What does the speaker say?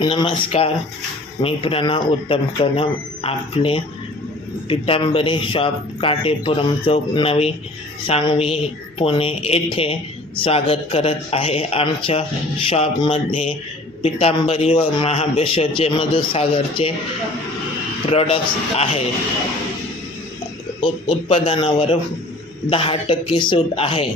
नमस्कार, मी प्रणव उत्तम कदम. आपले पितांबरी शॉप, काटेपुरम चौक, नवी सांगवी, पुणे येथे स्वागत करत आहे. आमच्या शॉपमध्ये पितांबरी व महाबळेश्वरचे मधुसागरचे प्रोडक्ट्स आहे. उत्पादनावर 10% सूट आहे.